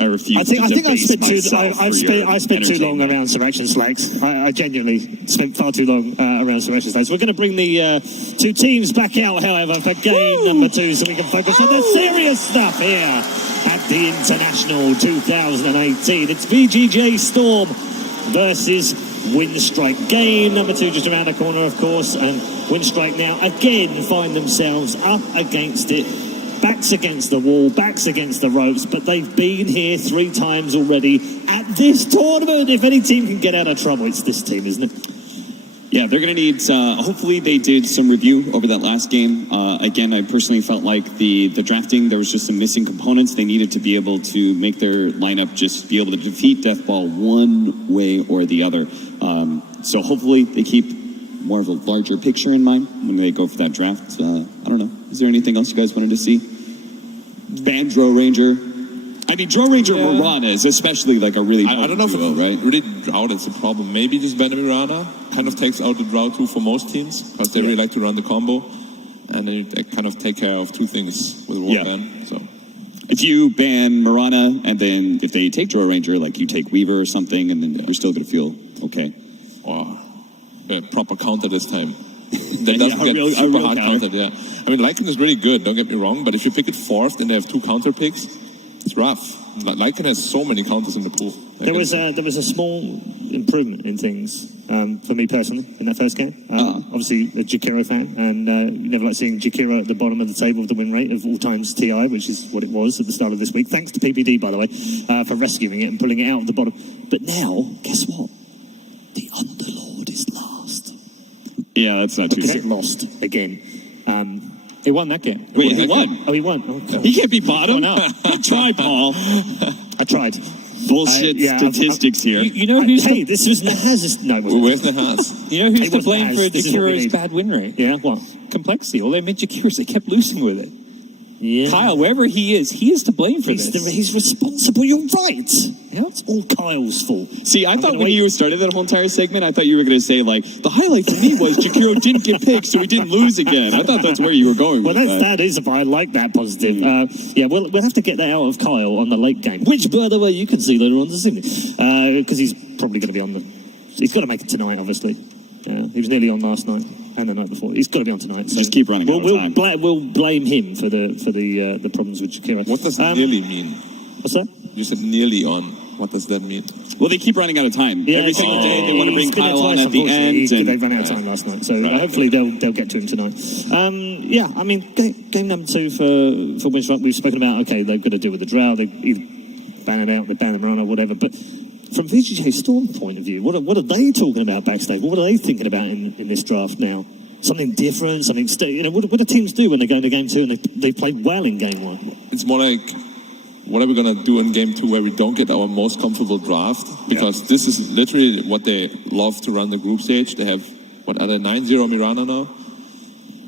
I refuse. I think I spent too long around Selection Slacks. I genuinely spent far too long around Selection Slacks. We're going to bring the two teams back out, however, for game number 2, so we can focus on the serious stuff here at the International 2018. It's VGJ Storm versus Windstrike. Game number 2 just around the corner, of course, and Windstrike now again find themselves up against it. Backs against the wall, backs against the ropes, but they've been here 3 times already at this tournament. If any team can get out of trouble, it's this team, isn't it? Yeah, they're going to need, hopefully they did some review over that last game. Again, I personally felt like the drafting, there was just some missing components. They needed to be able to make their lineup just be able to defeat Deathball one way or the other. So hopefully they keep more of a larger picture in mind when they go for that draft. I don't know. Is there anything else you guys wanted to see? Ban Draw Ranger. I mean, Draw Ranger Mirana is especially like a really I don't know if duo, right? Really drought is a problem. Maybe just ban Mirana kind of takes out the draw 2 for most teams because they really like to run the combo, and then they kind of take care of 2 things with one ban. So if you ban Mirana and then if they take Draw Ranger, like you take Weaver or something, and then you're still going to feel okay. Wow. Yeah, proper counter this time. That doesn't get super hard countered, yeah. I mean, Lycan is really good, don't get me wrong, but if you pick it 4th and they have 2 counter picks, it's rough. Lycan has so many counters in the pool. There was a small improvement in things for me personally in that first game. Obviously, a Jakiro fan, and you never like seeing Jakiro at the bottom of the table of the win rate of all times TI, which is what it was at the start of this week. Thanks to PPD, by the way, for rescuing it and pulling it out of the bottom. But now, guess what? The Underlord is last. Yeah, that's not too because it lost again. He won that game. Wait, he won? Oh, he won. Oh, he can't be bottom. No. Try, Paul. I tried. Bullshit statistics here. You know who's hey, this was Nahaz's. No, where's Nahaz? You know who's to blame for This is what we Jakiro's need. bad win rate? Yeah, what? Complexity. All they made Jakiro's, they kept losing with it. Yeah. Kyle, wherever he is to blame for this. He's responsible. You're right. Yeah. It's all Kyle's fault. See, I thought when you started that whole entire segment, I thought you were going to say, like, the highlight for me was Jakiro didn't get picked, so he didn't lose again. I thought that's where you were going Well, with that. that is, if I like that positive. Yeah, we'll have to get that out of Kyle on the late game, which, by the way, you can see later on this evening, because he's probably going to be on the... He's got to make it tonight, obviously. He was nearly on last night and the night before. He's got to be on tonight. So just keep running out of time. We'll blame him for the problems with Jakiro. What does nearly mean? What's that? You said nearly on. What does that mean? Well, they keep running out of time. Yeah, Every single day they want to bring he's been there Kyle on twice, at the end. They ran out of time last night, so hopefully they'll get to him tonight. Yeah, I mean, game number 2 for Windstrike, we've spoken about, okay, they've got to deal with the drought, they either ban it out, they ban them around or whatever, but from VGJ Storm's point of view, what are they talking about backstage? What are they thinking about in this draft now? Something different, something, what do teams do when they go into game 2 and they played well in game 1? It's more like, what are we going to do in game 2 where we don't get our most comfortable draft? Because this is literally what they love to run the group stage. They have, what, are they 9-0 Mirana now?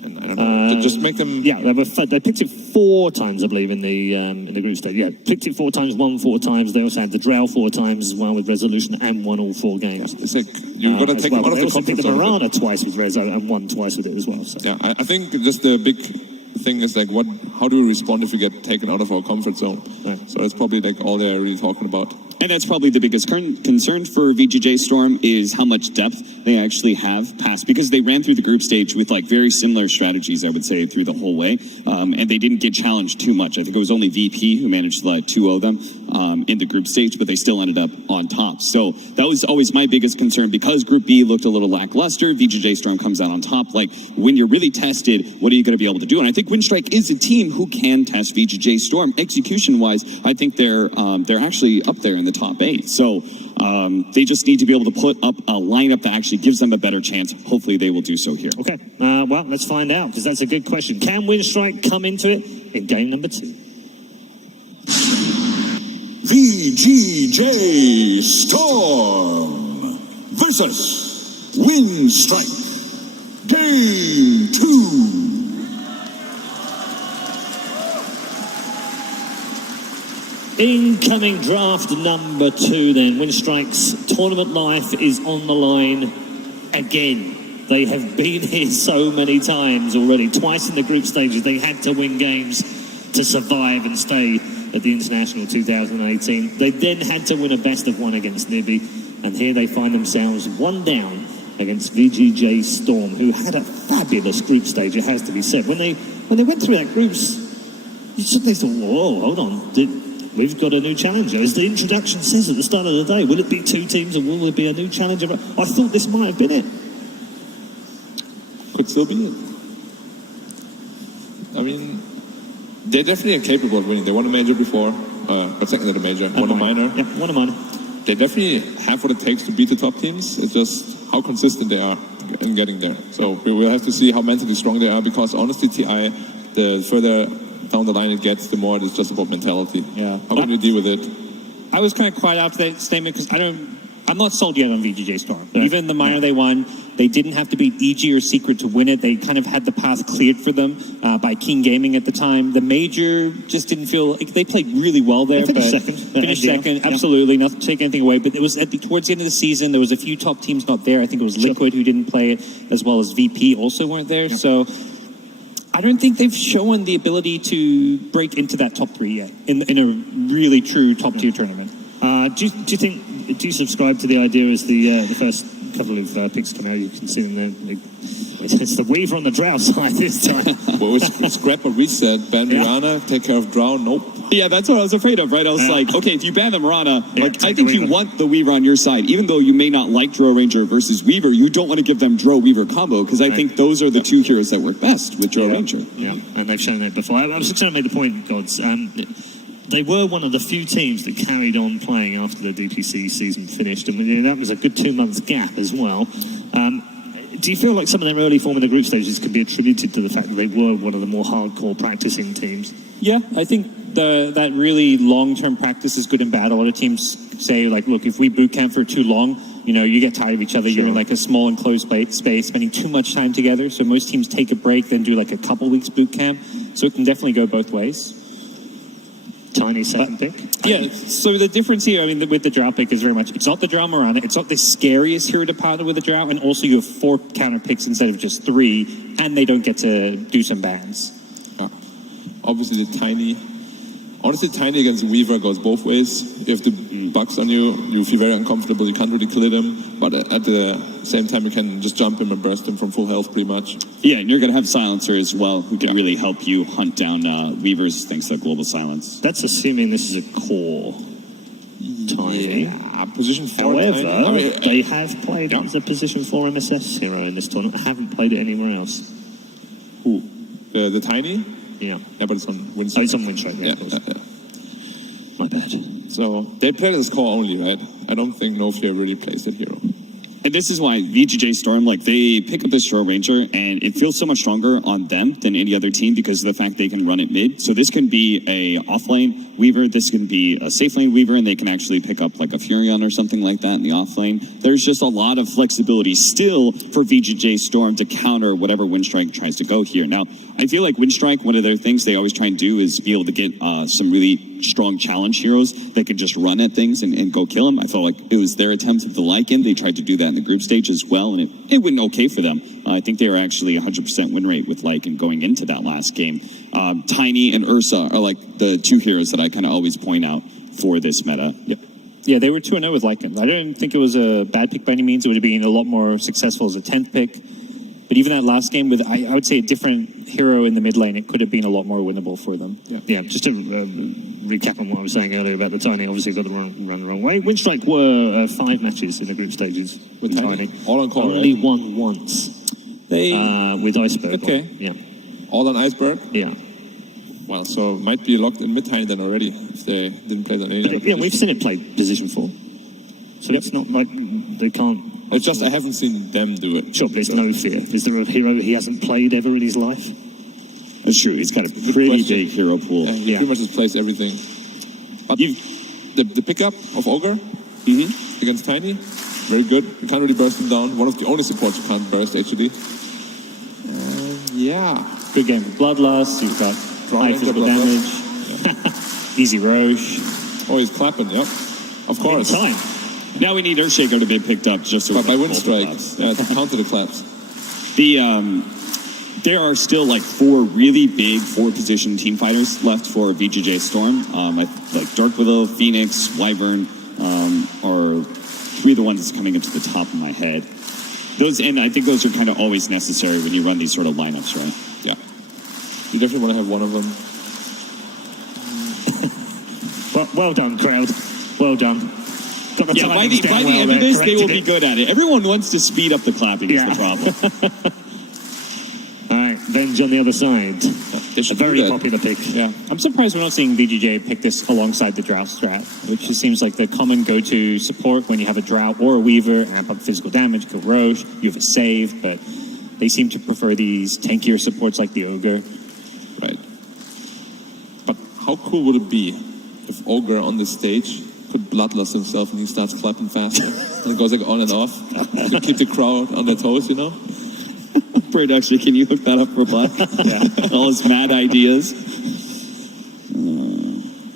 And I don't know, just make them... Yeah, they picked it 4 times, I believe, in the group stage. Yeah, picked it 4 times, won 4 times. They also had the Drow 4 times as well with Resolution and won all 4 games. It's like, you've got to take them out of They the also comfort picked the zone. Mirana twice with Rezo and won twice with it as well. So. Yeah, I think just the big thing is like, how do we respond if we get taken out of our comfort zone? Yeah. So that's probably like all they're really talking about. And that's probably the biggest concern for VGJ Storm is how much depth they actually have past, because they ran through the group stage with like very similar strategies, I would say, through the whole way. And they didn't get challenged too much. I think it was only VP who managed to like 2-0 them in the group stage, but they still ended up on top. So that was always my biggest concern, because Group B looked a little lackluster. VGJ Storm comes out on top. Like, when you're really tested, what are you going to be able to do? And I think Windstrike is a team who can test VGJ Storm. Execution-wise, I think they're actually up there in the top 8. So they just need to be able to put up a lineup that actually gives them a better chance. Hopefully they will do so here. Okay, well, let's find out, because that's a good question. Can Windstrike come into it in game number 2? VGJ Storm versus Windstrike. Game 2. Incoming draft number 2 then. Windstrike's tournament life is on the line again. They have been here so many times already. Twice in the group stages they had to win games to survive and stay at the International 2018. They then had to win a best-of-1 against Nibby, and here they find themselves one down against VGJ Storm, who had a fabulous group stage, it has to be said. When they went through that groups, they thought, whoa, hold on, we've got a new challenger. As the introduction says at the start of the day, will it be 2 teams or will it be a new challenger? I thought this might have been it. Could still be it. I mean, they're definitely capable of winning. They won a major before, but second at a major, won a minor. Yeah, won a minor. They definitely have what it takes to beat the top teams. It's just how consistent they are in getting there. So we will have to see how mentally strong they are, because honestly, TI, the further down the line it gets, the more it's just about mentality. Yeah. How can we deal with it? I was kind of quiet after that statement because I'm not sold yet on VGJ Storm. Yeah. Even the minor they won, they didn't have to beat EG or Secret to win it. They kind of had the path cleared for them by King Gaming at the time. The major just didn't feel like they played really well there. They finished second. Finished second, absolutely. Not to take anything away, but it was towards the end of the season. There was a few top teams not there. I think it was Liquid who didn't play it, as well as VP also weren't there. Yeah. So I don't think they've shown the ability to break into that top 3 yet in a really true top tier tournament. Do you subscribe to the idea as the first couple of picks come out, you can see them there? It's the Weaver on the Drow side this time. Well, scrap a reset, ban Mirana, take care of Drow, nope. Yeah, that's what I was afraid of, right? I was like, okay, if you ban the Mirana, I think you want the Weaver on your side. Even though you may not like Drow Ranger versus Weaver, you don't want to give them Drow Weaver combo, because I think those are the 2 heroes that work best with Drow Ranger. Yeah, and they've shown that before. I was just trying to make the point, Gods. They were one of the few teams that carried on playing after the DPC season finished, and that was a good 2 months gap as well. Do you feel like some of their early form in the group stages can be attributed to the fact that they were one of the more hardcore practicing teams? Yeah, I think that really long-term practice is good and bad. A lot of teams say, like, look, if we boot camp for too long, you get tired of each other. Sure. You're in like a small enclosed space, spending too much time together. So most teams take a break, then do like a couple weeks boot camp. So it can definitely go both ways. Tiny second pick. Yeah, so the difference here, with the Drow pick is very much, it's not the Drow Mirana, it's not the scariest hero to partner with a Drow, and also you have 4 counter picks instead of just 3, and they don't get to do some bans. Obviously the Tiny, honestly Tiny against Weaver goes both ways. If the bugs on you, you feel very uncomfortable, you can't really kill him, but at the same time you can just jump him and burst him from full health pretty much. Yeah, and you're going to have Silencer as well, who can really help you hunt down Weavers, thanks to Global Silence. That's assuming this is a core Tiny. Yeah, position 4. However, they have played as a position 4 MSS hero in this tournament. I haven't played it anywhere else. Who? The Tiny? Yeah. Yeah, but it's on Windstrike. Oh, it's on Windstrike, yeah. My bad. So, they played as core only, right? I don't think No Fear really plays that hero. And this is why VGJ Storm, they pick up this Drow Ranger, and it feels so much stronger on them than any other team because of the fact they can run it mid. So this can be a offlane Weaver, this can be a safe lane Weaver, and they can actually pick up like a Furion or something like that in the offlane. There's just a lot of flexibility still for VGJ Storm to counter whatever Windstrike tries to go here. Now, I feel like Windstrike, one of their things they always try and do is be able to get some really strong challenge heroes that could just run at things and go kill them. I felt like it was their attempt at the Lycan. They tried to do that in the group stage as well, and it went okay for them. I think they were actually 100% win rate with Lycan going into that last game. Tiny and Ursa are like the 2 heroes that I kind of always point out for this meta. Yeah, they were 2-0 with Lycan. I don't think it was a bad pick by any means. It would have been a lot more successful as a 10th pick. But even that last game with, I would say, a different hero in the mid lane, it could have been a lot more winnable for them. Yeah, just to recap on what I was saying earlier about the Tiny, obviously got to run the wrong way. Windstrike were 5 matches in the group stages with Tiny. All on core, only right? won once. With Iceberg. Okay. Yeah. All on Iceberg? Yeah. Well, so it might be locked in mid-Tiny then already if they didn't play that. Yeah, we've seen it play position 4. So it's not like they can't... It's just I haven't seen them do it. Sure, but there's No Fear. Is there a hero he hasn't played ever in his life? That's true. He's got a pretty big hero pool. Yeah, he pretty much just plays everything. But the pickup of Ogre against Tiny, very good. You can't really burst him down. One of the only supports you can't burst, actually. Yeah. Good game for Bloodlust. You've got high physical damage. Easy Roche. Oh, he's clapping, yep. Of course. Time. Now we need Earthshaker to be picked up just to But by Windstrike, to counter the claps. there are still like 4 really big 4-position team fighters left for VGJ Storm. Like Dark Willow, Phoenix, Wyvern are 3 of the ones that's coming into the top of my head. And I think those are kind of always necessary when you run these sort of lineups, right? Yeah. You definitely want to have one of them. Well done, crowd. Well done. Yeah, by the end of this, they will be good at it. Everyone wants to speed up the clapping is the problem. All right, Venge on the other side. A very popular pick. Yeah, I'm surprised we're not seeing VGJ pick this alongside the Drow strat, which just seems like the common go-to support when you have a Drow or a Weaver, amp up physical damage, kill Roche, you have a save, but they seem to prefer these tankier supports like the Ogre. Right. But how cool would it be if Ogre on the stage could bloodlust himself and he starts clapping faster? And it goes like on and off. To keep the crowd on their toes, you know? Bird, actually, can you hook that up for Buck? All his mad ideas.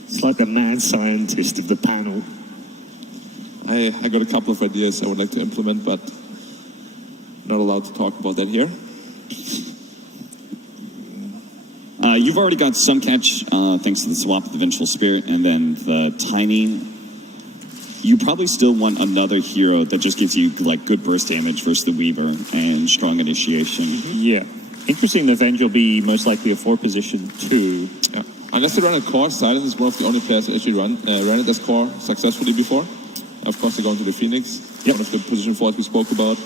It's like the mad scientist of the panel. I got a couple of ideas I would like to implement, but not allowed to talk about that here. You've already got some catch thanks to the swap of the Vengeful Spirit, and then the Tiny. You probably still want another hero that just gives you like good burst damage versus the Weaver and strong initiation. Yeah. Interesting, the Venge will be most likely a 4-position too. Yeah. Unless they run a core, Silence is one of the only players that actually ran it as core successfully before. Of course, they're going to the Phoenix, one of the position 4s we spoke about.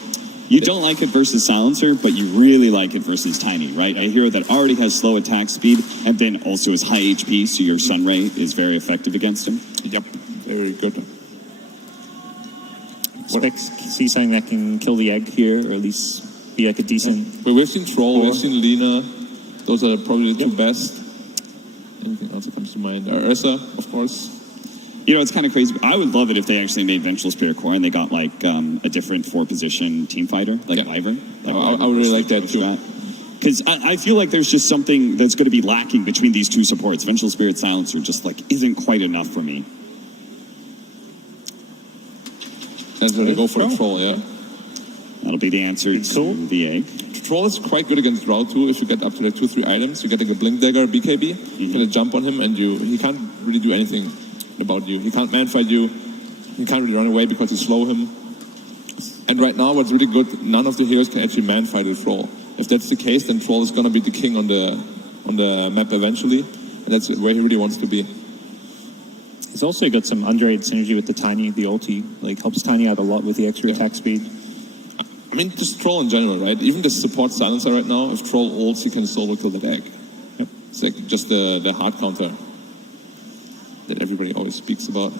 You don't like it versus Silencer, but you really like it versus Tiny, right? A hero that already has slow attack speed and then also is high HP, so your Sunray is very effective against him. Yep, very good. See something that can kill the egg here, or at least be like a decent... But we've seen Troll, we've seen Lina. Those are probably the 2 best. Anything else that comes to mind? Ursa, of course. You know, it's kind of crazy. I would love it if they actually made Vengeful Spirit core and they got like a different 4-position team fighter, like Wyvern. I would really like that too. Because I feel like there's just something that's going to be lacking between these 2 supports. Vengeful Spirit Silencer just like isn't quite enough for me. And so they go for a Troll, yeah. That'll be the answer to the egg. Troll is quite good against Drow too. If you get up to like 2-3 items, you get like a Blink Dagger, BKB, you can jump on him and he can't really do anything about you. He can't man-fight you. He can't really run away because you slow him. And right now, what's really good, none of the heroes can actually man-fight a Troll. If that's the case, then Troll is going to be the king on the map eventually. And that's where he really wants to be. He's also got some underrated synergy with the Tiny, the ulti. Like, helps Tiny out a lot with the extra attack speed. I mean, just Troll in general, right? Even the support Silencer right now, if Troll ults, he can solo kill that egg. Yep. It's like just the hard counter that everybody always speaks about.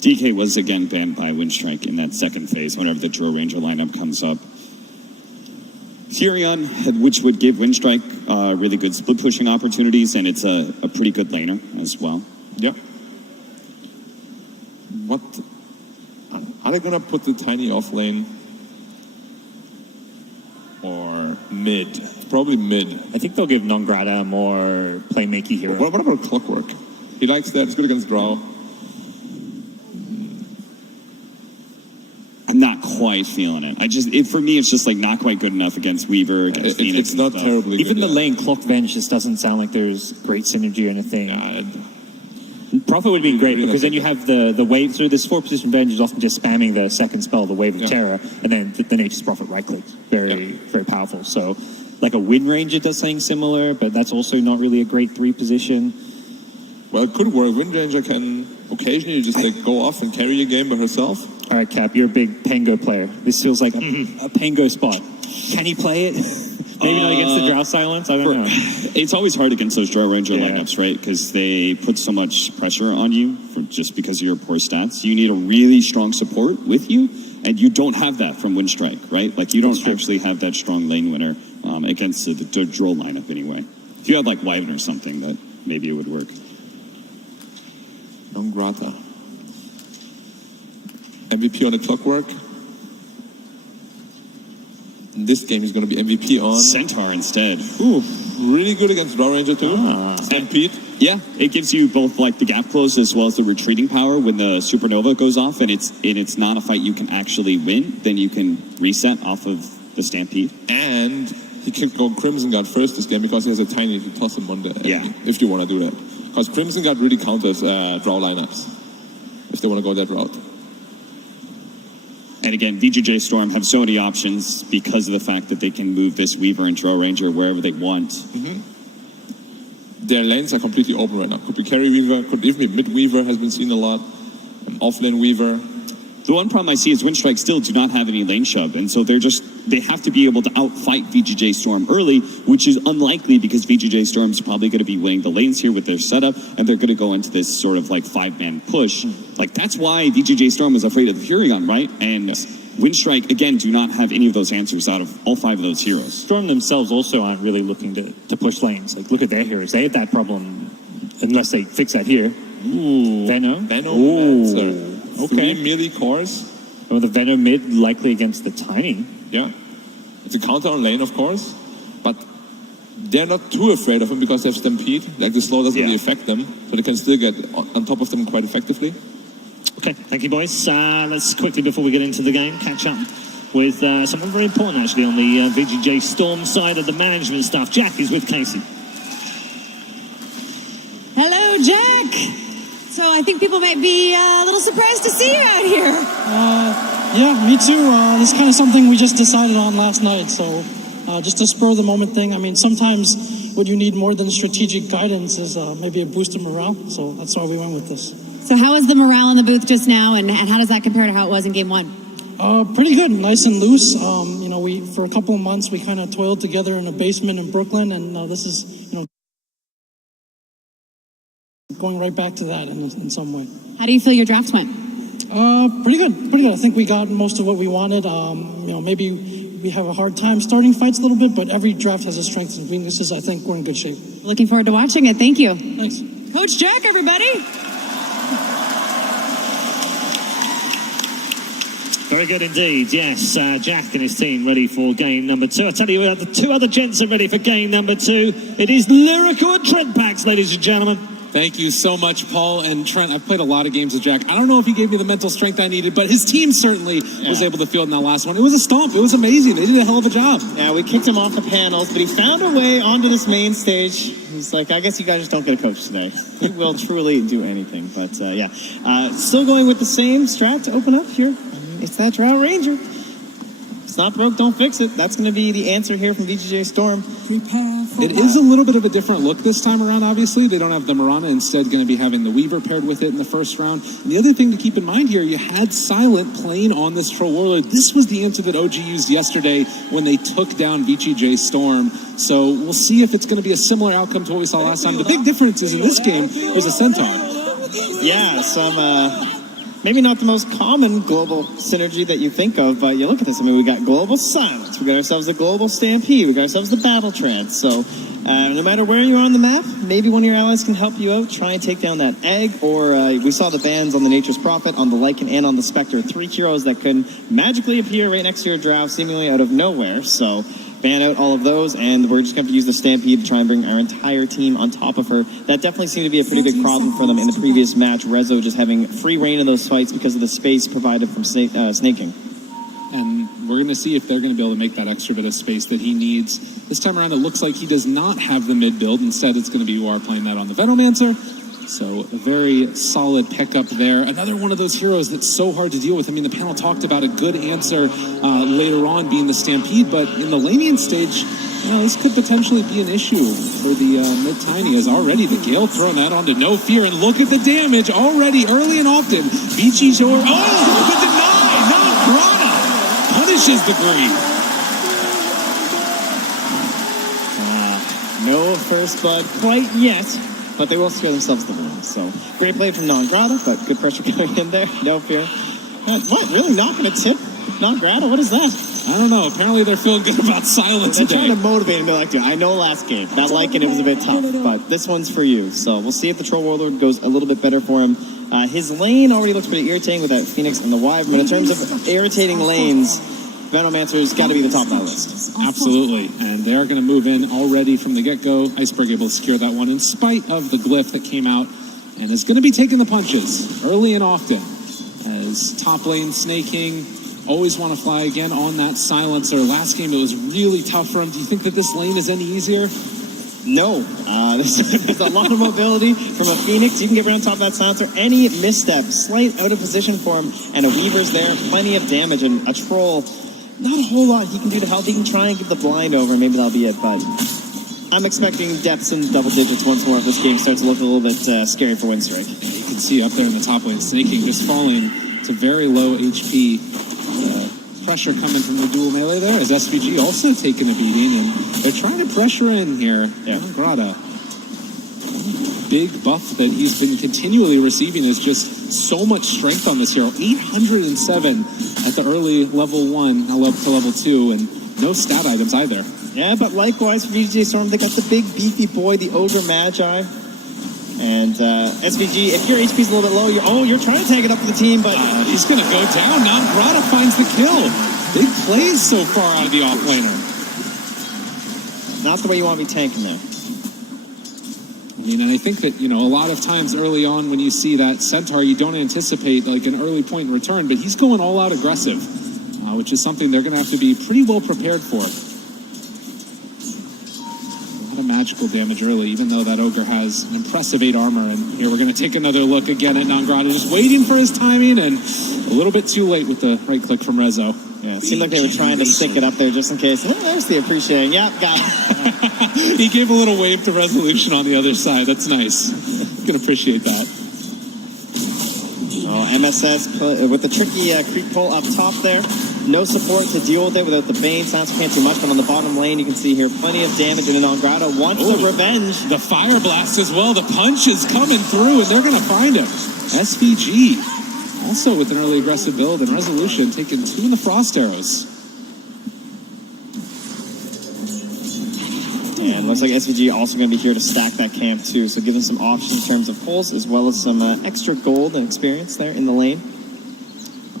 DK was again banned by Windstrike in that second phase whenever the Drill Ranger lineup comes up. Furion, which would give Windstrike really good split pushing opportunities, and it's a pretty good laner as well. Yeah. What? Are they gonna put the Tiny off lane? Or mid? Probably mid. I think they'll give Nongrata a more playmaking hero. What about Clockwork? He likes that. It's good against Drow. I'm not quite feeling it. For me, it's just like not quite good enough against Weaver, against Phoenix. It's not terribly Even good. the lane Clock Venge just doesn't sound like there's great synergy or anything. Prophet would be great because then you have the wave. So this 4-position Venge is often just spamming the second spell, the Wave of Terror, and then the Nature's Prophet right clicks. Very powerful. So like a Wind Ranger does something similar, but that's also not really a great 3-position. Well, it could work. Wind Ranger can occasionally just like go off and carry a game by herself. All right, Cap, you're a big Pango player. This feels like a Pango spot. Can he play it? Maybe not against the Drow Silence? I don't know. It's always hard against those Drill Ranger lineups, right? Because they put so much pressure on you just because of your poor stats. You need a really strong support with you, and you don't have that from Windstrike, right? Like, you don't actually have that strong lane winner against the Drill lineup anyway. If you had, like, Wyvern or something, that maybe it would work. Nongrata. MVP on the Clockwork. In this game, he's going to be MVP on Centaur instead. Ooh, really good against Draw Ranger too. Stampede. Yeah, it gives you both like the gap close as well as the retreating power when the supernova goes off, and it's not a fight you can actually win. Then you can reset off of the Stampede. And he could go Crimson Guard first this game because he has a tiny to toss him on the enemy, if you want to do that. Because Crimson Guard really counters draw lineups if they want to go that route. And again, VGJ Storm have so many options because of the fact that they can move this Weaver and Drow Ranger wherever they want. Their lanes are completely open right now. Could be Carry Weaver, could even be Mid Weaver, has been seen a lot. Offlane Weaver. The one problem I see is Windstrike still do not have any lane shove, and so they have to be able to outfight VGJ Storm early, which is unlikely because VGJ Storm's probably going to be winning the lanes here with their setup, and they're going to go into this sort of like 5-man push. Like, that's why VGJ Storm was afraid of the Furion, right? And Windstrike, again, do not have any of those answers out of all 5 of those heroes. Storm themselves also aren't really looking to push lanes. Like, look at their heroes. They had that problem unless they fix that here. Ooh. Venom. Venom. Okay. 3 melee cores. Well, the Venom mid likely against the Tiny. Yeah. It's a counter on lane, of course. But they're not too afraid of him because they have Stampede. Like, the slow doesn't really affect them. So they can still get on top of them quite effectively. Okay, thank you, boys. Let's quickly, before we get into the game, catch up with someone very important, actually, on the VGJ Storm side of the management stuff. Jack is with Casey. Hello, Jack. So I think people might be a little surprised to see you out here. Yeah, me too. This is kind of something we just decided on last night. So just a spur of the moment thing. I mean, sometimes what you need more than strategic guidance is maybe a boost of morale. So that's why we went with this. So how is the morale in the booth just now, and how does that compare to how it was in game 1? Pretty good, nice and loose. You know, we for a couple of months we kind of toiled together in a basement in Brooklyn, and this is, you know, going right back to that in some way. How do you feel your drafts went? Pretty good. I think we got most of what we wanted. You know, maybe we have a hard time starting fights a little bit, but every draft has its strengths and weaknesses. I think we're in good shape. Looking forward to watching it. Thank you. Thanks. Coach Jack, everybody. Very good indeed, yes. Jack and his team ready for game number 2. I tell you, the 2 other gents are ready for game number 2. It is Lyrical and Trent Pax, ladies and gentlemen. Thank you so much, Paul and Trent. I've played a lot of games with Jack. I don't know if he gave me the mental strength I needed, but his team certainly was able to field in that last one. It was a stomp. It was amazing. They did a hell of a job. Yeah, we kicked him off the panels, but he found a way onto this main stage. He's like, I guess you guys just don't get a coach today. He will truly do anything. But, still going with the same strat to open up here. It's that Drow Ranger. It's not broke, don't fix it. That's going to be the answer here from VGJ Storm. It is a little bit of a different look this time around, obviously. They don't have the Mirana, instead going to be having the Weaver paired with it in the first round. And the other thing to keep in mind here, you had Silent playing on this Troll Warlord. This was the answer that OG used yesterday when they took down VGJ Storm. So we'll see if it's going to be a similar outcome to what we saw last time. The big difference is in this game was a Centaur. Yeah, maybe not the most common global synergy that you think of, but you look at this. I mean, we got global silence. We got ourselves a global stampede. We got ourselves the battle trance. So no matter where you are on the map, maybe one of your allies can help you out, try and take down that egg. Or we saw the bans on the Nature's Prophet, on the Lycan, and on the Spectre. 3 heroes that can magically appear right next to your Drow, seemingly out of nowhere. So ban out all of those, and we're just going to have to use the Stampede to try and bring our entire team on top of her. That definitely seemed to be a pretty big problem for them in the previous match. Rezo just having free reign in those fights because of the space provided from Snaking. And we're going to see if they're going to be able to make that extra bit of space that he needs. This time around, it looks like he does not have the mid build. Instead, it's going to be UR playing that on the Venomancer. So a very solid pickup there. Another one of those heroes that's so hard to deal with. I mean, the panel talked about a good answer later on being the Stampede, but in the Lanian stage, this could potentially be an issue for the mid-tiny, as already the Gale throwing that onto No Fear, and look at the damage already early and often. Vichi's the deny! Non-Grana punishes the green. No first blood quite yet, but they will secure themselves the win. So great play from Non-Grata, but good pressure coming in there. No Fear. What? Really not going to tip Non-Grata? What is that? I don't know. Apparently they're feeling good about silence They're today. trying to motivate him. They're like, dude, I know last game. That Lycan, it was a bit tough, but this one's for you. So we'll see if the Troll Warlord goes a little bit better for him. His lane already looks pretty irritating with that Phoenix and the Wyvern, but in terms of irritating lanes, Venomancer's got to be the top of that list. Absolutely. And they are going to move in already from the get-go. Iceberg able to secure that one in spite of the glyph that came out, and is going to be taking the punches early and often as top lane Snaking always want to fly again on that silencer. Last game, it was really tough for him. Do you think that this lane is any easier? No. There's a lot of mobility from a Phoenix. You can get around top of that silencer. Any misstep, slight out of position for him, and a Weaver's there. Plenty of damage, and a Troll, not a whole lot he can do to help. He can try and get the blind over. Maybe that'll be it, but I'm expecting depths in double digits once more if this game starts to look a little bit scary for Winstrike. You can see up there in the top lane, Snaking just falling to very low HP. Pressure coming from the dual melee there as SVG also taking a beating, and they're trying to pressure in here. Grata. Big buff that he's been continually receiving is just so much strength on this hero. 807 at the early level 1, now up to level 2, and no stat items either. Yeah, but likewise for VGJ Storm, they got the big beefy boy, the Ogre Magi. And SVG, if your HP's a little bit low, you're trying to tag it up for the team, but he's going to go down. Now Grata finds the kill. Big plays so far out of the offlaner. Not the way you want to be tanking there. I mean, and I think that, a lot of times early on when you see that Centaur, you don't anticipate like an early point in return, but he's going all out aggressive, which is something they're going to have to be pretty well prepared for. Magical damage early, even though that Ogre has an impressive 8 armor. And here we're going to take another look again at Nangrata, just waiting for his timing, and a little bit too late with the right click from Rezo. Yeah, it seemed like they were trying to stick it up there just in case. Oh, there's the appreciating. Yeah, got it. He gave a little wave to Resolution on the other side. That's nice. You can appreciate that. Oh, MSS with the tricky creep pull up top there. No support to deal with it without the Bane. Sounds can't do much, but on the bottom lane, you can see here plenty of damage, and Nangrata wants the revenge. The Fire Blast as well. The punch is coming through, and they're going to find him. SVG also with an early aggressive build, and Resolution taking 2 in the Frost Arrows. And looks like SVG also going to be here to stack that camp too, so giving some options in terms of pulls, as well as some extra gold and experience there in the lane.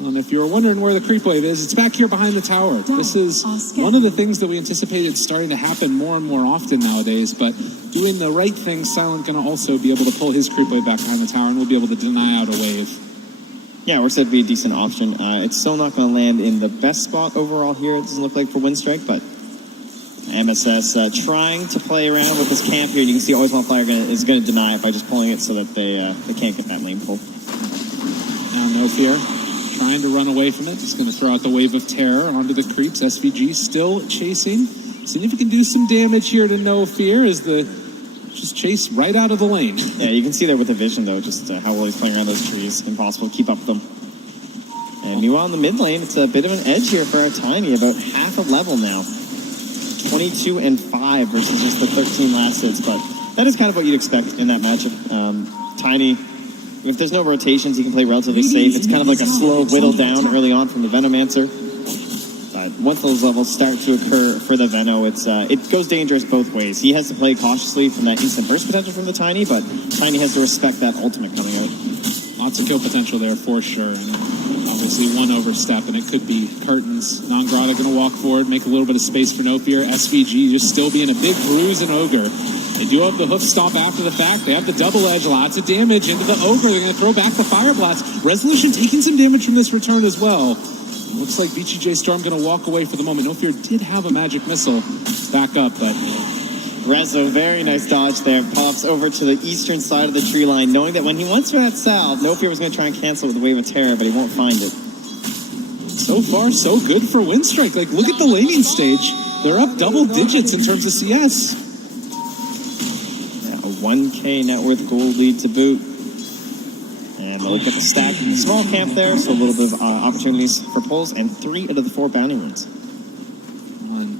And if you were wondering where the creep wave is, it's back here behind the tower. This is one of the things that we anticipated starting to happen more and more often nowadays, but doing the right thing, Silent going to also be able to pull his creep wave back behind the tower, and we'll be able to deny out a wave. Yeah, works out to be a decent option. It's still not going to land in the best spot overall here, it doesn't look like, for Winstrike, but MSS trying to play around with this camp here. You can see Always One Flyer is going to deny it by just pulling it so that they can't get that lane pull. Now No Fear trying to run away from it. Just going to throw out the Wave of Terror onto the creeps. SVG still chasing. Seeing if he can do some damage here to No Fear as the just chase right out of the lane. Yeah, you can see there with the vision, though, just how well he's playing around those trees. Impossible to keep up with them. And meanwhile, in the mid lane, it's a bit of an edge here for our Tiny. About half a level now. 22 and 5 versus just the 13 last hits. But that is kind of what you'd expect in that matchup. Tiny, if there's no rotations, he can play relatively safe. It's kind of like a slow whittle down early on from the Venomancer. But once those levels start to occur for the Veno, it goes dangerous both ways. He has to play cautiously from that instant burst potential from the Tiny, but Tiny has to respect that ultimate coming out. Lots of kill potential there for sure. And obviously one overstep, and it could be curtains. Nangrata going to walk forward, make a little bit of space for No Fear. SVG just still being a big bruise and Ogre. They do have the hoof stomp after the fact. They have the double edge, lots of damage into the Ogre. They're going to throw back the Fire Blast. Resolution taking some damage from this return as well. Looks like VGJ Storm going to walk away for the moment. No Fear did have a magic missile back up, but Rezo, very nice dodge there. Pops over to the eastern side of the tree line, knowing that when he went for that salve, No Fear was going to try and cancel with the Wave of Terror, but he won't find it. So far, so good for Winstrike. Like, look at the laning stage. They're up double digits in terms of CS. Yeah, a 1K net worth gold lead to boot. And we'll look at the stack. Small camp there, so a little bit of opportunities for pulls, and 3 out of the 4 bounty runes.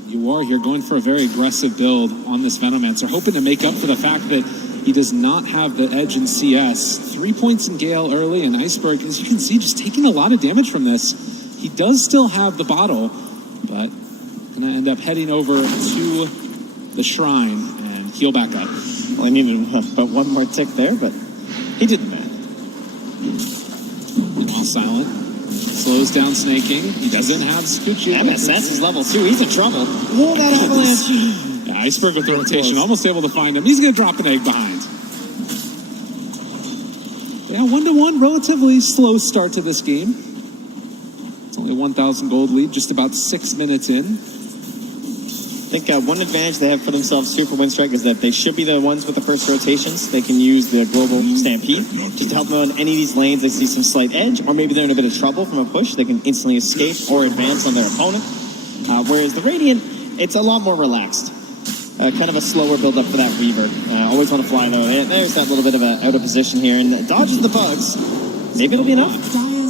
You are here going for a very aggressive build on this Venomancer, hoping to make up for the fact that he does not have the edge in CS. 3 points in Gale early, and Iceberg, as you can see, just taking a lot of damage from this. He does still have the bottle, but going to end up heading over to the shrine and heal back up. Well, I needed about one more tick there, but he didn't bad. All silent. Slows down Snaking. He doesn't have Scoochie. MSS is level 2. He's in trouble. Whoa, that avalanche. Yeah, Iceberg with the rotation. Almost able to find him. He's going to drop an egg behind. Yeah, 1-1. Relatively slow start to this game. It's Only 1,000 gold lead, just about 6 minutes in. I think one advantage they have for themselves too for Windstrike is that they should be the ones with the first rotations. They can use the global stampede just to help them on any of these lanes. They see some slight edge, or maybe they're in a bit of trouble from a push. They can instantly escape or advance on their opponent. Whereas the Radiant, it's a lot more relaxed. Kind of a slower build up for that Weaver. Always want to fly though. There's that little bit of a out of position here, and dodges the bugs. Maybe it'll be enough.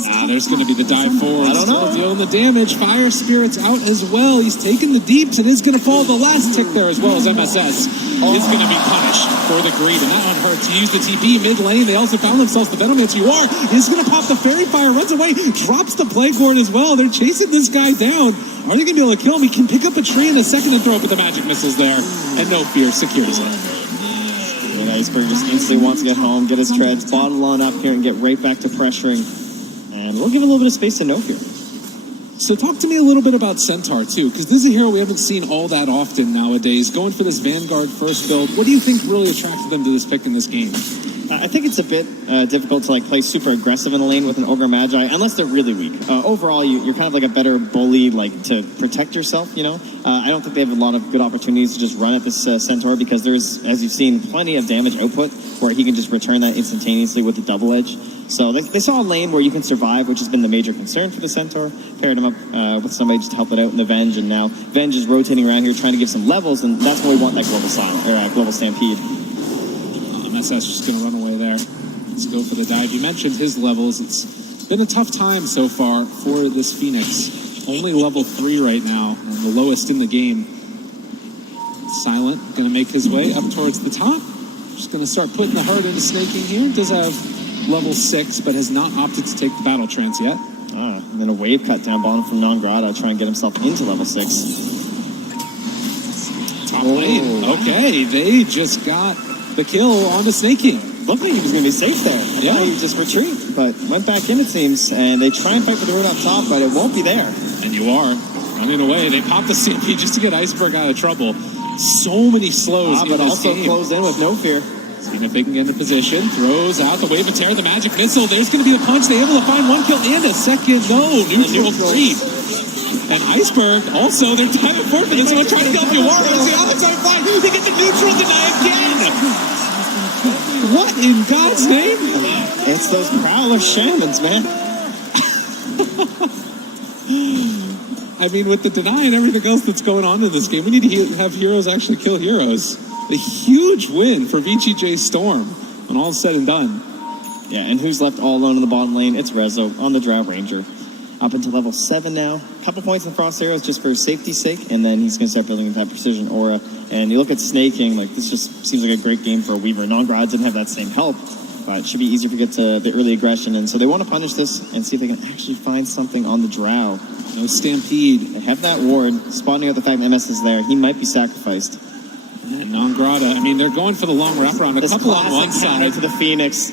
There's going to be the dive forward. I don't know. Still dealing the damage. Fire Spirit's out as well. He's taking the deeps and is going to fall the last tick there as well as MSS is going to be punished for the greed. And that one hurt to use the TP mid lane. They also found themselves the Venomancer. You are is going to pop the Fairy Fire, runs away, drops the Plague Ward as well. They're chasing this guy down. Are they going to be able to kill him? He can pick up a tree in a second and throw up with the magic missiles there. And No Fear secures it. And Iceberg just instantly wants to get home, get his treads, bottle on up here, and get right back to pressuring. And we'll give a little bit of space to No Fear. So talk to me a little bit about Centaur, too, because this is a hero we haven't seen all that often nowadays. Going for this Vanguard first build, what do you think really attracted them to this pick in this game? I think it's a bit difficult to play super aggressive in the lane with an Ogre Magi, unless they're really weak. Overall, you're kind of like a better bully, to protect yourself, I don't think they have a lot of good opportunities to just run at this Centaur, because there's, as you've seen, plenty of damage output where he can just return that instantaneously with the double edge. So they saw a lane where you can survive, which has been the major concern for the Centaur. Paired him up with somebody just to help it out in the Venge, and now Venge is rotating around here trying to give some levels, and that's where we want that global stampede. MSS just going to run away there. Let's go for the dive. You mentioned his levels. It's been a tough time so far for this Phoenix. Only level 3 right now, and the lowest in the game. Silent going to make his way up towards the top. Just going to start putting the heart into snaking here. Does have level 6, but has not opted to take the battle trance yet. And then a wave cut down bottom from Non-Grata, trying to get himself into level 6. Top lane. Okay, they just got the kill on the snaking. Looked like he was going to be safe there. Yeah. He just retreat, but went back in, it seems, and they try and fight for the rune up top, but it won't be there. And you are running away. They pop the CP just to get Iceberg out of trouble. So many slows in but this also game. closed in with No Fear. Seeing if they can get into position. Throws out the Wave of Terror, the Magic Missile. There's going to be the punch. They're able to find one kill and a second. No, neutral creep. And Iceberg also, they're diving forward. It's going to try to kill Yuara. It's the outside fly. They get the neutral deny again. What in God's name? It's those Prowler Shamans, man. I mean, with the deny and everything else that's going on in this game, we need to have heroes actually kill heroes. A huge win for VGJ Storm when all is said and done. Yeah, and who's left all alone in the bottom lane? It's Rezo on the Drow Ranger. Up into level 7 now. Couple points in Frost Arrows just for safety's sake, and then he's going to start building that precision aura. And you look at Snaking, this just seems like a great game for a Weaver. Non-Grad doesn't have that same help, but it should be easier if you get to the early aggression. And so they want to punish this and see if they can actually find something on the Drow. No Stampede. They have that ward, spotting out the fact that MS is there. He might be sacrificed. And Non-Grata, I mean, they're going for the long wraparound. A couple on one side. To the Phoenix.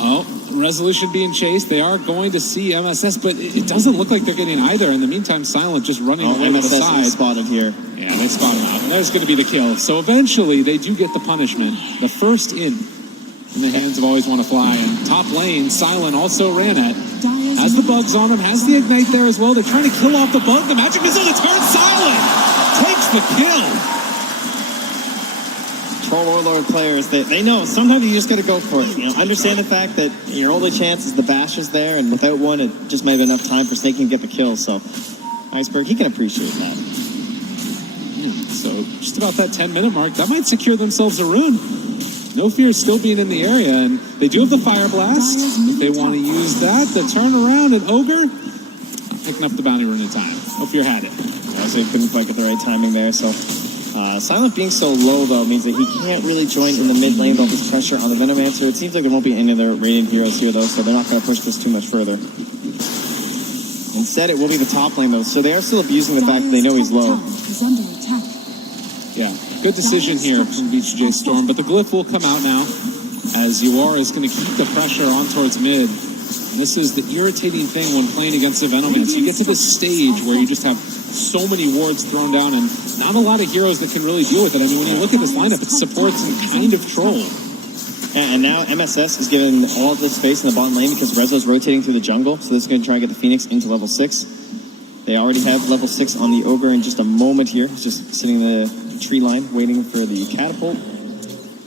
Oh, Resolution being chased. They are going to see MSS, but it doesn't look like they're getting either. In the meantime, Silent just running away to the side. Is spotted here. Yeah, they spot him out. And there's going to be the kill. So eventually, they do get the punishment. The first in the hands of Always Want to Fly. And top lane, Silent also ran at. Has the bugs on him, has the ignite there as well. They're trying to kill off the bug. The magic missile, it's hurt. Silent takes the kill. Troll Warlord players, they know sometimes you just got to go for it. Understand the fact that your only chance is the bash is there, and without one, it just might have enough time for Snaking to get the kill. So, Iceberg, he can appreciate that. So, just about that 10-minute mark, that might secure themselves a rune. No Fear still being in the area, and they do have the Fire Blast. If they want to use that, the turnaround and Ogre, picking up the bounty rune in time. No Fear had it. So he couldn't quite get the right timing there, so... Silent being so low, though, means that he can't really join in the mid lane with all this pressure on the Venomancer. It seems like there won't be any other Radiant heroes here, though, so they're not going to push this too much further. Instead, it will be the top lane, though, so they are still abusing the fact that they know he's low. Yeah, good decision here from VGJ Storm, but the glyph will come out now, as Yuara is going to keep the pressure on towards mid. And this is the irritating thing when playing against the Venomancer. You get to this stage where you just have so many wards thrown down and not a lot of heroes that can really deal with it. I mean, when you look at this lineup, it supports and kind of troll. And now MSS is given all of the space in the bottom lane because Rezo's rotating through the jungle. So this is going to try and get the Phoenix into level 6. They already have level 6 on the Ogre in just a moment here. He's just sitting in the tree line waiting for the catapult.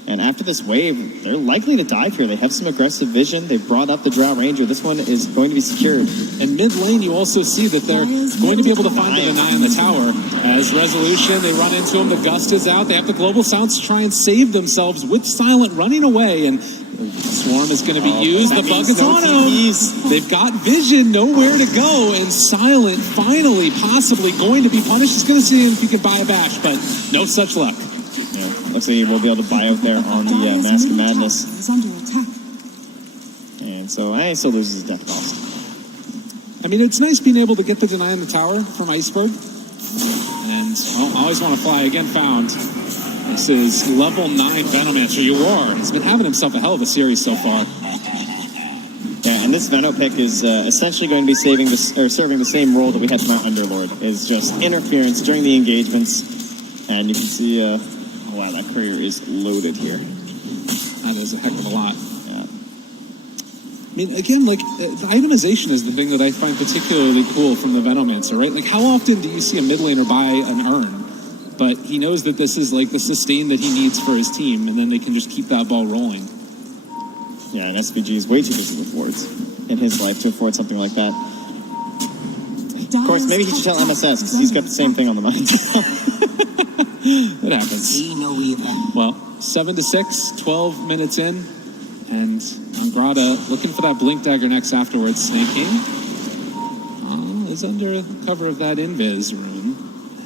And after this wave, they're likely to dive here. They have some aggressive vision. They've brought up the Drow Ranger. This one is going to be secured. And mid lane, you also see that they're going to be able to find the deny on the tower. As Resolution, they run into him. The Gust is out. They have the Global Silence to try and save themselves with Silent running away. And Swarm is going to be used. The bug is on him. They've got vision, nowhere to go. And Silent finally, possibly going to be punished. He's going to see if he can buy a bash, but no such luck. Looks like he will be able to buy out there on the Mask of Madness. And so I still loses his death cost. I mean, it's nice being able to get the deny on the tower from Iceberg. And I always want to fly again found. This is level 9 Venomancer. Yor has been having himself a hell of a series so far. Yeah, and this Veno pick is essentially going to be serving the same role that we had from our Underlord. Is just interference during the engagements. And you can see... oh, wow, that courier is loaded here. That is a heck of a lot. Yeah. I mean, again, like, the itemization is the thing that I find particularly cool from the Venomancer, right? Like, how often do you see a mid laner buy an urn? But he knows that this is, like, the sustain that he needs for his team, and then they can just keep that ball rolling. Yeah, and SVG is way too busy with wards in his life to afford something like that. Of course, maybe he should tell MSS, because he's got the same thing on the mind. It happens. Well, 7-6, 12 minutes in, and Angrada looking for that Blink Dagger next afterwards. Snaking is under cover of that Invis rune,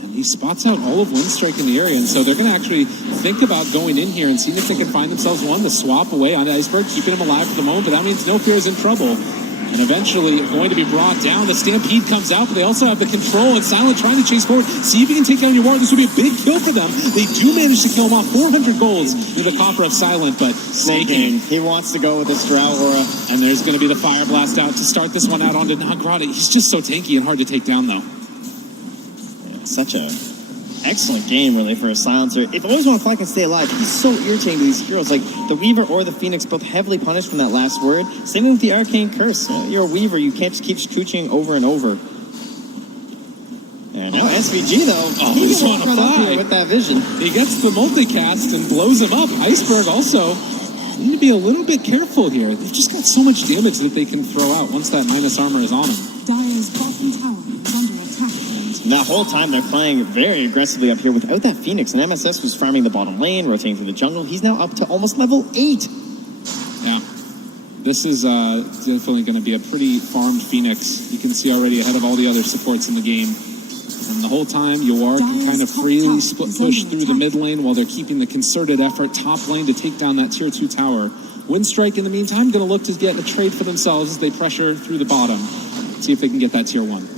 and he spots out all of Windstrike in the area, and so they're going to actually think about going in here and seeing if they can find themselves one to swap away on Iceberg, keeping him alive for the moment, but that means No Fear is in trouble. And eventually going to be brought down. The Stampede comes out, but they also have the control, and Silent trying to chase forward. See if he can take down Yor. This would be a big kill for them. They do manage to kill him off. 400 golds with the copper of Silent, but Snaking. He wants to go with this Drow Aura. And there's going to be the Fire Blast out to start this one out onto Nagrada. He's just so tanky and hard to take down, though. Yeah, such a excellent game, really, for a Silencer. If always want to fly can stay alive, he's so irritating to these heroes. Like, the Weaver or the Phoenix both heavily punished from that last word. Same with the Arcane Curse. You're a Weaver, you can't just keep scooching over and over. And now SVG, though, he's on a fly with that vision. He gets the multicast and blows him up. Iceberg also need to be a little bit careful here. They've just got so much damage that they can throw out once that minus armor is on him. Dire's bottom tower is under attack. And that whole time they're playing very aggressively up here without that Phoenix. And MSS was farming the bottom lane, rotating through the jungle. He's now up to almost level 8. Yeah. This is definitely going to be a pretty farmed Phoenix. You can see already ahead of all the other supports in the game. And the whole time, Yor can kind of freely push through the mid lane while they're keeping the concerted effort top lane to take down that tier 2 tower. Windstrike, in the meantime, going to look to get a trade for themselves as they pressure through the bottom. See if they can get that tier 1.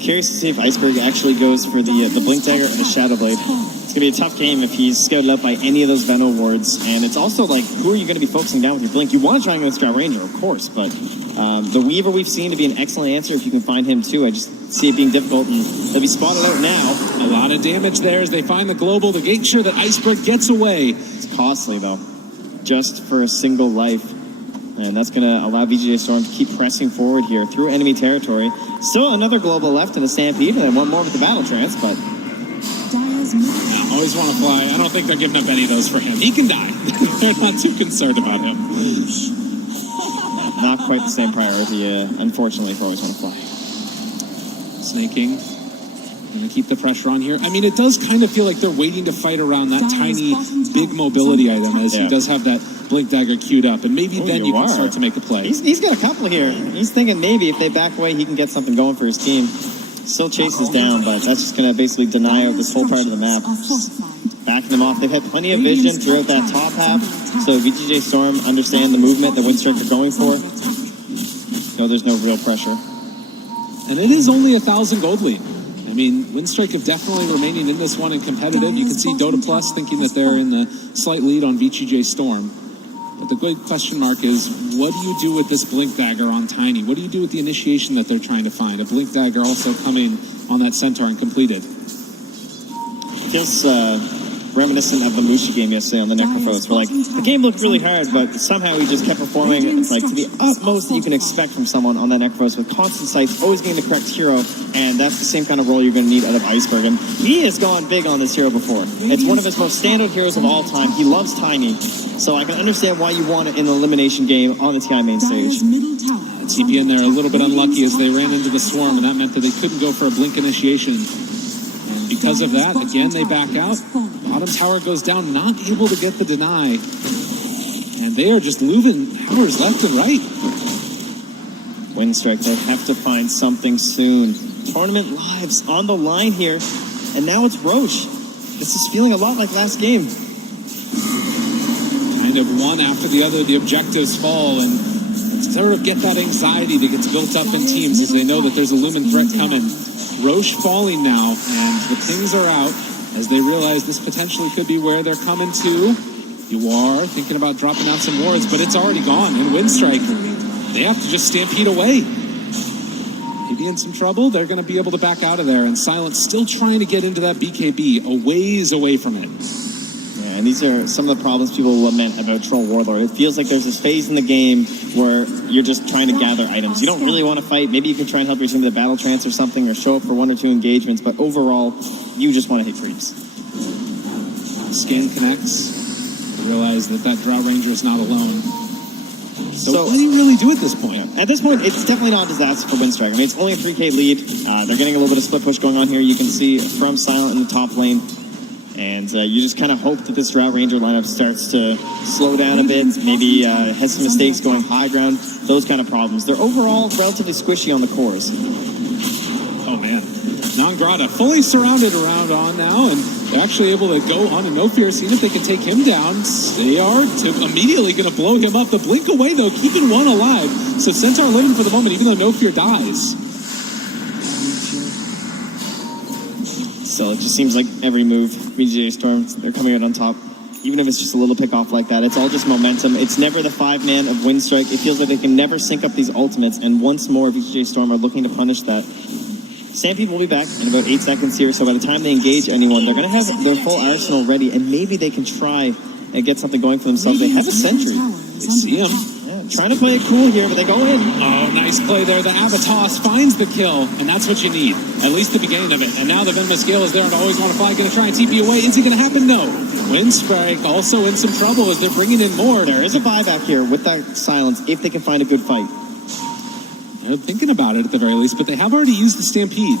Curious to see if Iceberg actually goes for the Blink Dagger or the Shadow Blade. It's going to be a tough game if he's scouted up by any of those Veno wards. And it's also like, who are you going to be focusing down with your Blink? You want to try and go with Drow Ranger, of course, but the Weaver we've seen to be an excellent answer if you can find him too. I just see it being difficult, and they'll be spotted out now. A lot of damage there as they find the global to make sure that Iceberg gets away. It's costly, though, just for a single life. And that's going to allow VGJ Storm to keep pressing forward here through enemy territory. Still another global left in the Stampede, and then one more with the Battle Trance, but... Always want to fly. I don't think they're giving up any of those for him. He can die. They're not too concerned about him. Not quite the same priority, unfortunately, for Always Want to Fly. Snaking. Going to keep the pressure on here. I mean, it does kind of feel like they're waiting to fight around that tiny, big mobility item, as he does have that Blink Dagger queued up, and maybe then you can start to make a play. He's got a couple here. He's thinking maybe if they back away, he can get something going for his team. Still chases down, but that's just going to basically deny out this whole part of the map. Backing them off. They've had plenty of vision throughout that top half, so VGJ Storm understand the movement that Windstrike are going for. No, there's no real pressure. And it is only 1,000 gold lead. I mean, Windstrike have definitely remaining in this one and competitive. You can see Dota Plus thinking that they're in the slight lead on VGJ Storm. But the good question mark is, what do you do with this Blink Dagger on Tiny? What do you do with the initiation that they're trying to find? A Blink Dagger also coming on that Centaur and completed. Feels reminiscent of the Mushi game yesterday on the Necrophos, where like the game looked really hard, but somehow he just kept performing like to the utmost that you can expect from someone on that Necrophos with constant sights, always getting the correct hero, and that's the same kind of role you're going to need out of Iceberg. And he has gone big on this hero before. It's one of his most standout heroes of all time. He loves Tiny, so I can understand why you want it in the elimination game on the TI main stage. TP in there a little bit unlucky as they ran into the swarm, and that meant that they couldn't go for a blink initiation. And because of that, again, they back out. Bottom tower goes down, not able to get the deny. And they are just losing towers left and right. Windstrike, they have to find something soon. Tournament lives on the line here, and now it's Roche. This is feeling a lot like last game. Kind of one after the other, the objectives fall, and sort of get that anxiety that gets built up in teams as they know that there's a Lumen threat coming. Roche falling now, and the pings are out as they realize this potentially could be where they're coming to. You are thinking about dropping out some wards, but it's already gone. And Windstrike, they have to just stampede away. Maybe in some trouble, they're going to be able to back out of there. And Silence still trying to get into that BKB, a ways away from it. Yeah, and these are some of the problems people lament about Troll Warlord. It feels like there's this phase in the game where you're just trying to gather items. You don't really want to fight. Maybe you can try and help your team with a battle trance or something, or show up for 1 or 2 engagements, but overall, you just want to hit creeps. Scan connects. Realize that Drought Ranger is not alone. So what do you really do at this point? At this point, it's definitely not a disaster for Windstrike. I mean, it's only a 3K lead. They're getting a little bit of split push going on here. You can see from Silent in the top lane. And you just kind of hope that this Drought Ranger lineup starts to slow down a bit. Maybe has some mistakes going high ground. Those kind of problems. They're overall relatively squishy on the cores. Oh, man. Nangrata fully surrounded around on now, and they're actually able to go on a No Fear, seeing if they can take him down. They are immediately going to blow him up. The blink away, though, keeping one alive. So Centaur living for the moment, even though No Fear dies. So it just seems like every move, VGJ Storm, they're coming out on top. Even if it's just a little pick off like that, it's all just momentum. It's never the 5-man of Windstrike. It feels like they can never sync up these ultimates, and once more, VGJ Storm are looking to punish that. Stampede will be back in about 8 seconds here, so by the time they engage anyone, they're going to have their full arsenal ready, and maybe they can try and get something going for themselves. They have a sentry. They see him. Yeah, trying to play it cool here, but they go in. Oh, nice play there. The Abatos finds the kill, and that's what you need. At least the beginning of it. And now the Venomous Gale is there and always want to fly. Going to try and TP away. Is it going to happen? No. Windstrike also in some trouble as they're bringing in more. There is a buyback here with that Silence if they can find a good fight. They're thinking about it at the very least, but they have already used the Stampede.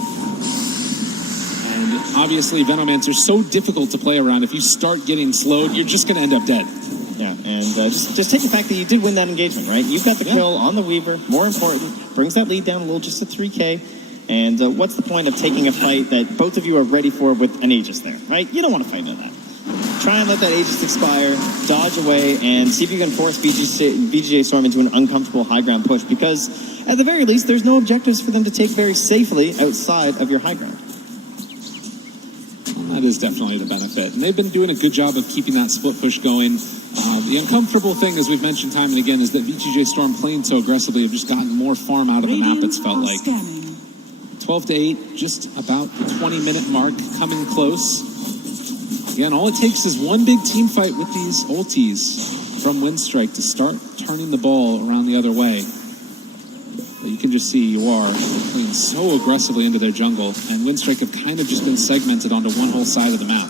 And obviously, Venomancer's so difficult to play around. If you start getting slowed, you're just going to end up dead. Yeah, and just take the fact that you did win that engagement, right? You've got the kill on the Weaver. More important, brings that lead down a little, just to 3K. And what's the point of taking a fight that both of you are ready for with an Aegis there, right? You don't want to fight in that. Try and let that Aegis expire, dodge away, and see if you can force VGJ Storm into an uncomfortable high ground push, because at the very least, there's no objectives for them to take very safely outside of your high ground. That is definitely the benefit. And they've been doing a good job of keeping that split push going. The uncomfortable thing, as we've mentioned time and again, is that VGJ Storm playing so aggressively have just gotten more farm out of the map, it's felt like. 12-8, just about the 20-minute mark, coming close. Again, all it takes is one big team fight with these ultis from Windstrike to start turning the ball around the other way. But you can just see you are playing so aggressively into their jungle, and Windstrike have kind of just been segmented onto one whole side of the map.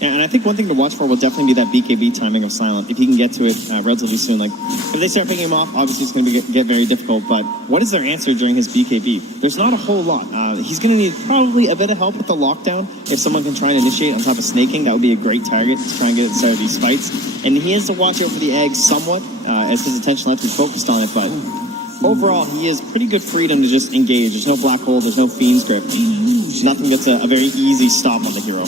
Yeah, and I think one thing to watch for will definitely be that BKB timing of Silent. If he can get to it relatively soon, like if they start picking him off, obviously it's going to get very difficult. But what is their answer during his BKB? There's not a whole lot. He's going to need probably a bit of help with the lockdown. If someone can try and initiate on top of snaking, that would be a great target to try and get at the start of these fights. And he has to watch out for the eggs somewhat, as his attention has to be focused on it. But overall, he has pretty good freedom to just engage. There's no black hole. There's no Fiend's Grip. Nothing that's a very easy stop on the hero.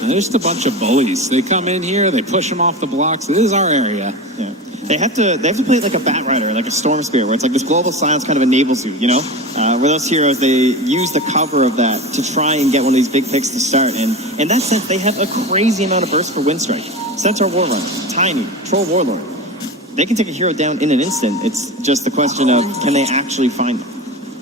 And there's just a bunch of bullies. They come in here, they push them off the blocks. This is our area. Yeah. They have to play it like a Bat Rider, like a Storm Spear, where it's like this global silence kind of enables you, you know? Where those heroes, they use the cover of that to try and get one of these big picks to start. And in that sense, they have a crazy amount of burst for Windstrike. Centaur Warrunner, Tiny, Troll Warlord. They can take a hero down in an instant. It's just the question of, can they actually find them?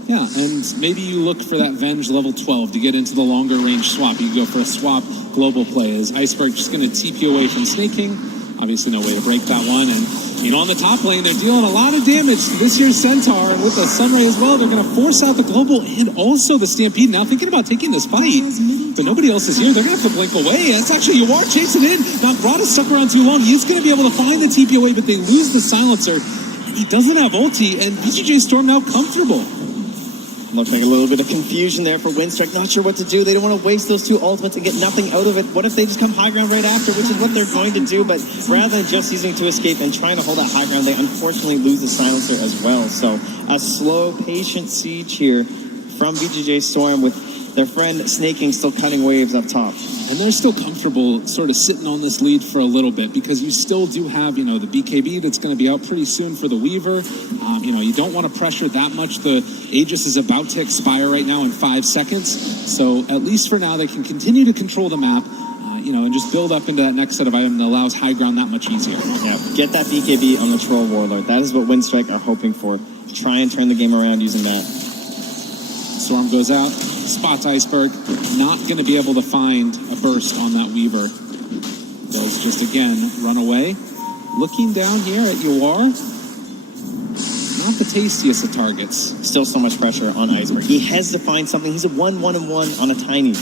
Yeah, and maybe you look for that Venge level 12 to get into the longer range swap. You go for a swap global play. Is Iceberg just going to TP away from Snake King? Obviously no way to break that one. And, on the top lane, they're dealing a lot of damage to this year's Centaur. And with the Sunray as well, they're going to force out the global and also the Stampede. Now thinking about taking this fight, but nobody else is here. They're going to have to blink away. That's actually Yawar chasing in. Not Grata stuck around too long. He's going to be able to find the TP away, but they lose the silencer. And he doesn't have ulti, and VGJ Storm now comfortable. Looks like a little bit of confusion there for Winstrike. Not sure what to do. They don't want to waste those two ultimates and get nothing out of it. What if they just come high ground right after, which is what they're going to do. But rather than just using to escape and trying to hold that high ground, they unfortunately lose the silencer as well. So a slow, patient siege here from VGJ Storm with their friend Snake King still cutting waves up top. And they're still comfortable sort of sitting on this lead for a little bit because you still do have, the BKB that's going to be out pretty soon for the Weaver. You don't want to pressure that much. The Aegis is about to expire right now in 5 seconds. So at least for now, they can continue to control the map, and just build up into that next set of items that allows high ground that much easier. Yeah, get that BKB on the Troll Warlord. That is what Winstrike are hoping for. Try and turn the game around using that. Storm goes out, spots Iceberg, not going to be able to find a burst on that Weaver. Those just, again, run away. Looking down here at Yawar, not the tastiest of targets. Still so much pressure on Iceberg. He has to find something. He's a 1-1-1 on a tiny.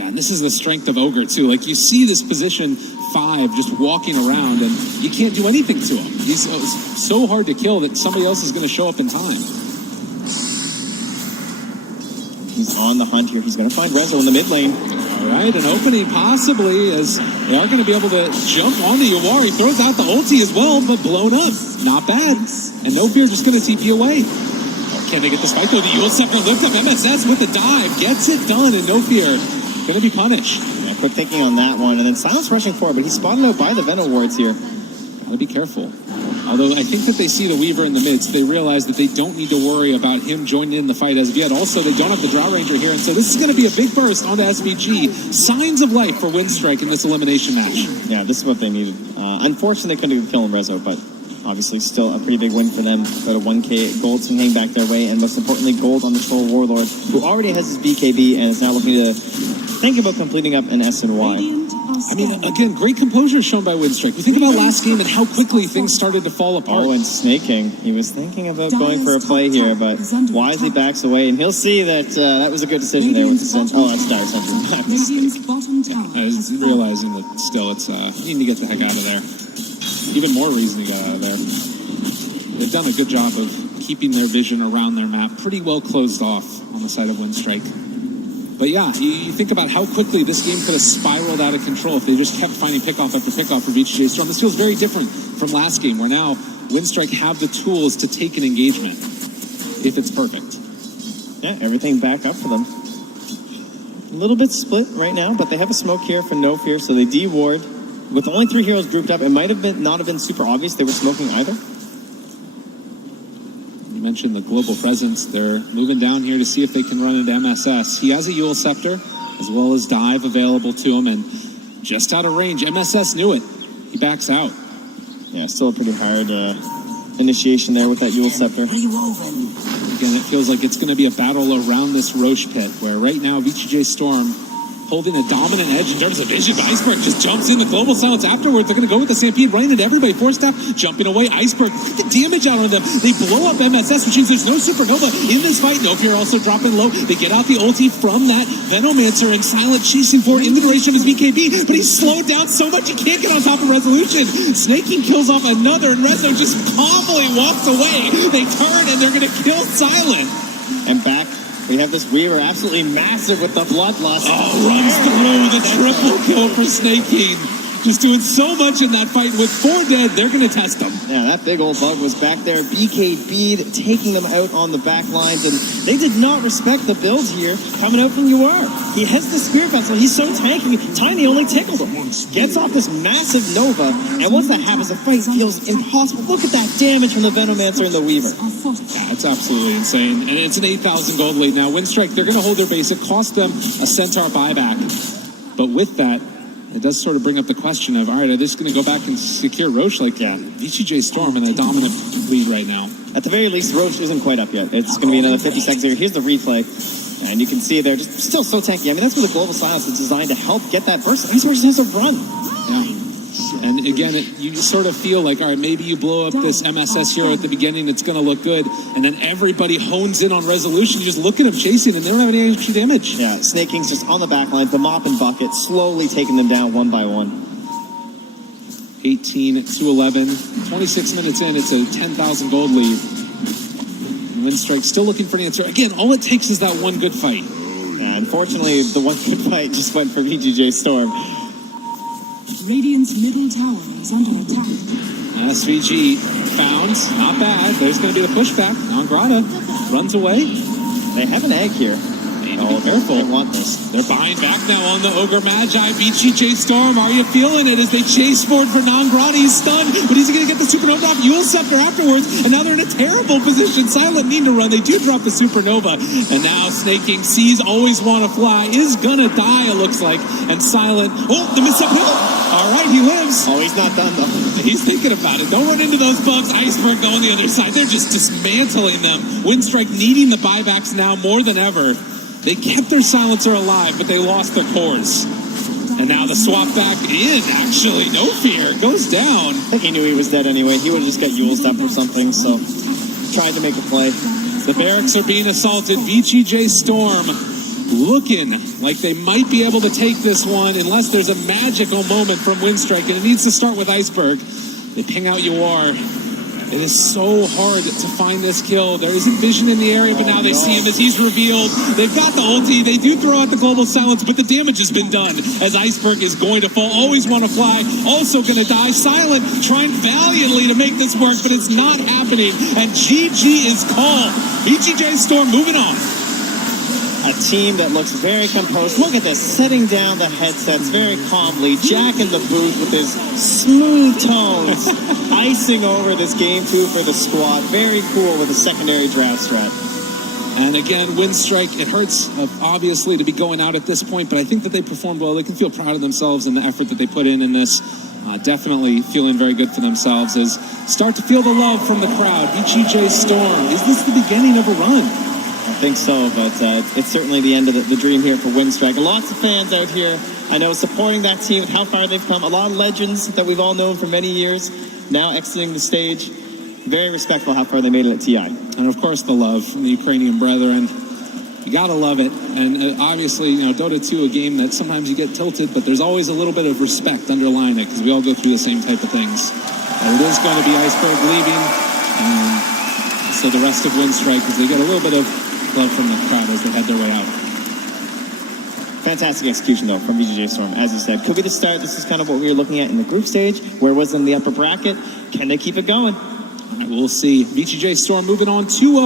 And this is the strength of Ogre, too. Like, you see this position 5 just walking around, and you can't do anything to him. He's so hard to kill that somebody else is going to show up in time. He's on the hunt here. He's going to find Rezo in the mid lane. All right, an opening possibly as they are going to be able to jump onto Yawar. He throws out the ulti as well, but blown up. Not bad. And No Fear just going to TP away. Can they get this fight though? The Yule Scepter lift up MSS with the dive. Gets it done, and No Fear going to be punished. Yeah, quick thinking on that one. And then Silence rushing forward, but he's spotted out by the Venom wards here. Got to be careful. Although I think that they see the Weaver in the midst, they realize that they don't need to worry about him joining in the fight as of yet. Also, they don't have the Drow Ranger here, and so this is going to be a big burst onto SVG. Signs of life for Winstrike in this elimination match. Yeah, this is what they needed. Unfortunately, they couldn't kill Rezo, but obviously still a pretty big win for them. Got a 1K gold swinging back their way, and most importantly, gold on the Troll Warlord, who already has his BKB and is now looking to think about completing up an SNY. I mean, again, great composure shown by Winstrike. We think about last game and how quickly things started to fall apart. Oh, and Snake King. He was thinking about going for a play here, but wisely backs away, and he'll see that that was a good decision there with the sense. Oh, that's Dire Sentry. I was realizing that still it's you need to get the heck out of there. Even more reason to get out of there. They've done a good job of keeping their vision around their map pretty well closed off on the side of Winstrike. But yeah, you think about how quickly this game could have spiraled out of control if they just kept finding pickoff after pickoff for VGJ Storm. This feels very different from last game, where now Winstrike have the tools to take an engagement, if it's perfect. Yeah, everything back up for them. A little bit split right now, but they have a smoke here for No Fear, so they de-ward. With only 3 heroes grouped up, it might have been not have been super obvious they were smoking either. You mentioned the global presence. They're moving down here to see if they can run into MSS. He has a Yule Scepter, as well as dive available to him, and just out of range. MSS knew it. He backs out. Yeah, still a pretty hard initiation there with that Yule Scepter. Again, it feels like it's going to be a battle around this Roche pit, where right now VGJ Storm holding a dominant edge in terms of vision. Iceberg just jumps in the global silence afterwards. They're going to go with the Stampede, running into everybody. Force staff jumping away. Iceberg, look at the damage out on them. They blow up MSS, which means there's no Supernova in this fight. No Fear also dropping low. They get out the ulti from that Venomancer, and Silent chasing forward in the duration of his BKB, but he's slowed down so much he can't get on top of Resolution. Snake King kills off another, and Rezo just calmly walks away. They turn, and they're going to kill Silent. And back, we have this Weaver absolutely massive with the Bloodlust. Oh, runs through the triple kill for Snake King. Just doing so much in that fight. With 4 dead, they're going to test them. Yeah, that big old bug was back there. BKB'd, taking them out on the back lines, and they did not respect the build here coming out from UR. He has the Spirit Vessel. He's so tanky. Tiny only tickled him. Gets off this massive Nova, and once that happens, the fight feels impossible. Look at that damage from the Venomancer and the Weaver. Yeah, it's absolutely insane. And it's an 8,000 gold lead now. Winstrike, they're going to hold their base. It cost them a Centaur buyback. But with that, it does sort of bring up the question of, all right, are they just going to go back and secure Roche? Like, VGJ Storm in a dominant lead right now. At the very least, Roche isn't quite up yet. It's going to be another 50 seconds here. Here's the replay. And you can see they're just still so tanky. I mean, that's where the Global Silence is designed to help get that burst. Iceberg just has a run. Yeah. And again, you sort of feel like, all right, maybe you blow up this MSS here at the beginning, it's going to look good. And then everybody hones in on resolution. You just look at them chasing, and they don't have any extra damage. Yeah, Snake King's just on the back line, the mop and bucket, slowly taking them down one by one. 18 to 11. 26 minutes in, it's a 10,000 gold lead. Windstrike still looking for an answer. Again, all it takes is that one good fight. Yeah, unfortunately, the one good fight just went for VGJ Storm. Radiant's middle tower is under attack. SVG found, not bad. There's going to be the pushback. Angrata runs away. They have an egg here. They need to be careful. They want this. They're buying back now on the Ogre Magi. VGJ Storm, are you feeling it as they chase forward for Nangrata? He's stunned, but he's going to get the Supernova off Yule Scepter afterwards, and now they're in a terrible position. Silent need to run. They do drop the Supernova, and now Snake King sees Always Want to Fly, is going to die, it looks like, and Silent, the miss-up hill. All right, he lives. Oh, he's not done, though. He's thinking about it. Don't run into those bugs. Iceberg though on the other side. They're just dismantling them. Windstrike needing the buybacks now more than ever. They kept their silencer alive, but they lost their cores. And now the swap back in, actually, no fear, goes down. I think he knew he was dead anyway. He would have just got Yule's up or something, so tried to make a play. The barracks are being assaulted. VGJ Storm looking like they might be able to take this one unless there's a magical moment from Windstrike, and it needs to start with Iceberg. They ping out Yuar. It is so hard to find this kill. There isn't vision in the area, but now they see him as he's revealed. They've got the ulti. They do throw out the Global Silence, but the damage has been done as Iceberg is going to fall. Always Want to Fly, also going to die. Silent trying valiantly to make this work, but it's not happening. And GG is called. VGJ Storm moving on. A team that looks very composed. Look at this, setting down the headsets very calmly. Jack in the booth with his smooth tones, icing over this game 2 for the squad. Very cool with a secondary draft strat. And again, Windstrike, it hurts, obviously, to be going out at this point, but I think that they performed well. They can feel proud of themselves and the effort that they put in this. Definitely feeling very good for themselves as start to feel the love from the crowd. VGJ Storm, is this the beginning of a run? I think so, but it's certainly the end of the dream here for Windstrike. Lots of fans out here, I know, supporting that team, how far they've come. A lot of legends that we've all known for many years, now exiting the stage. Very respectful how far they made it at TI. And of course the love from the Ukrainian brethren. You gotta love it. And obviously, Dota2, a game that sometimes you get tilted, but there's always a little bit of respect underlying it because we all go through the same type of things. And it is going to be Iceberg leaving. So the rest of Windstrike, as they get a little bit of love from the crowd as they head their way out. Fantastic execution, though, from VGJ Storm. As you said, could be the start. This is kind of what we were looking at in the group stage. Where was in the upper bracket? Can they keep it going? All right, we'll see. VGJ Storm moving on 2-0.